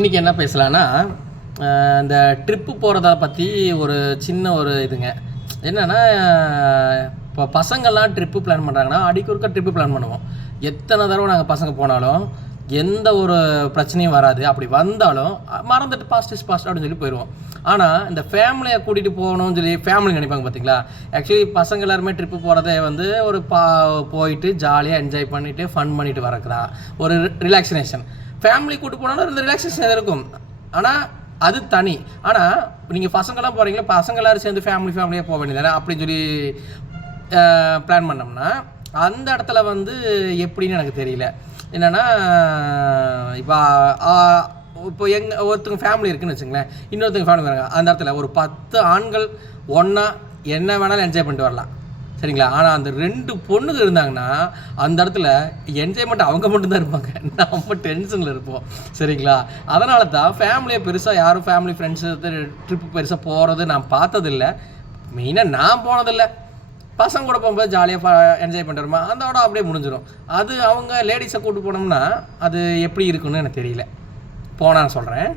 இன்றைக்கி என்ன பேசலான்னா, இந்த ட்ரிப்பு போகிறத பற்றி ஒரு சின்ன ஒரு இதுங்க. என்னென்னா, இப்போ பசங்கள்லாம் ட்ரிப்பு பிளான் பண்ணுறாங்கன்னா, அடிக்கொருக்க ட்ரிப்பு பிளான் பண்ணுவோம். எத்தனை தடவை நாங்கள் பசங்க போனாலும் எந்த ஒரு பிரச்சனையும் வராது. அப்படி வந்தாலும் மறந்துட்டு பாஸ்ட் இஸ் பாஸ்ட் அப்படின்னு சொல்லி போயிடுவோம். ஆனால் இந்த ஃபேமிலியை கூட்டிகிட்டு போகணும்னு சொல்லி ஃபேமிலி நினைப்பாங்க பார்த்தீங்களா. ஆக்சுவலி பசங்க எல்லாருமே ட்ரிப்பு போகிறதே வந்து ஒரு போயிட்டு ஜாலியாக என்ஜாய் பண்ணிவிட்டு ஃபன் பண்ணிவிட்டு வரக்குதா ஒரு ரிலாக்ஸினேஷன். ஃபேமிலி கூப்பிட்டு போனாலும் இந்த ரிலாக்ஸேஷன் இருக்கும். ஆனால் அது தனி. ஆனால் நீங்கள் பசங்களாம் போகிறீங்களா, பசங்க எல்லோரும் சேர்ந்து ஃபேமிலியாக போக வேண்டியதானே அப்படின்னு சொல்லி பிளான் பண்ணோம்னா, அந்த இடத்துல வந்து எப்படின்னு எனக்கு தெரியல. என்னென்னா, இப்போ ஒருத்தங்க ஃபேமிலி இருக்குதுன்னு வச்சுங்களேன், இன்னொருத்தங்க ஃபேமிலி வராங்க. அந்த இடத்துல ஒரு 10 ஆண்கள் ஒன்றா என்ன வேணாலும் என்ஜாய் பண்ணிட்டு வரலாம், சரிங்களா. ஆனால் அந்த 2 பொண்ணுங்க இருந்தாங்கன்னா அந்த இடத்துல என்ஜாய்மெண்ட் அவங்க மட்டும்தான் இருப்பாங்க, நம்ம டென்ஷனில் இருப்போம், சரிங்களா. அதனால தான் ஃபேமிலியை பெருசாக யாரும் ஃபேமிலி ஃப்ரெண்ட்ஸு ட்ரிப்பு பெருசாக போகிறது நான் பார்த்ததில்லை. மெயினாக நான் போனதில்லை. பசங்க கூட போகும்போது ஜாலியாக என்ஜாய் பண்ணிட்டு வருமா, அதோட அப்படியே முடிஞ்சிடும். அது அவங்க லேடிஸை கூப்பிட்டு போனோம்னா அது எப்படி இருக்குன்னு எனக்கு தெரியல. போனான்னு சொல்கிறேன்.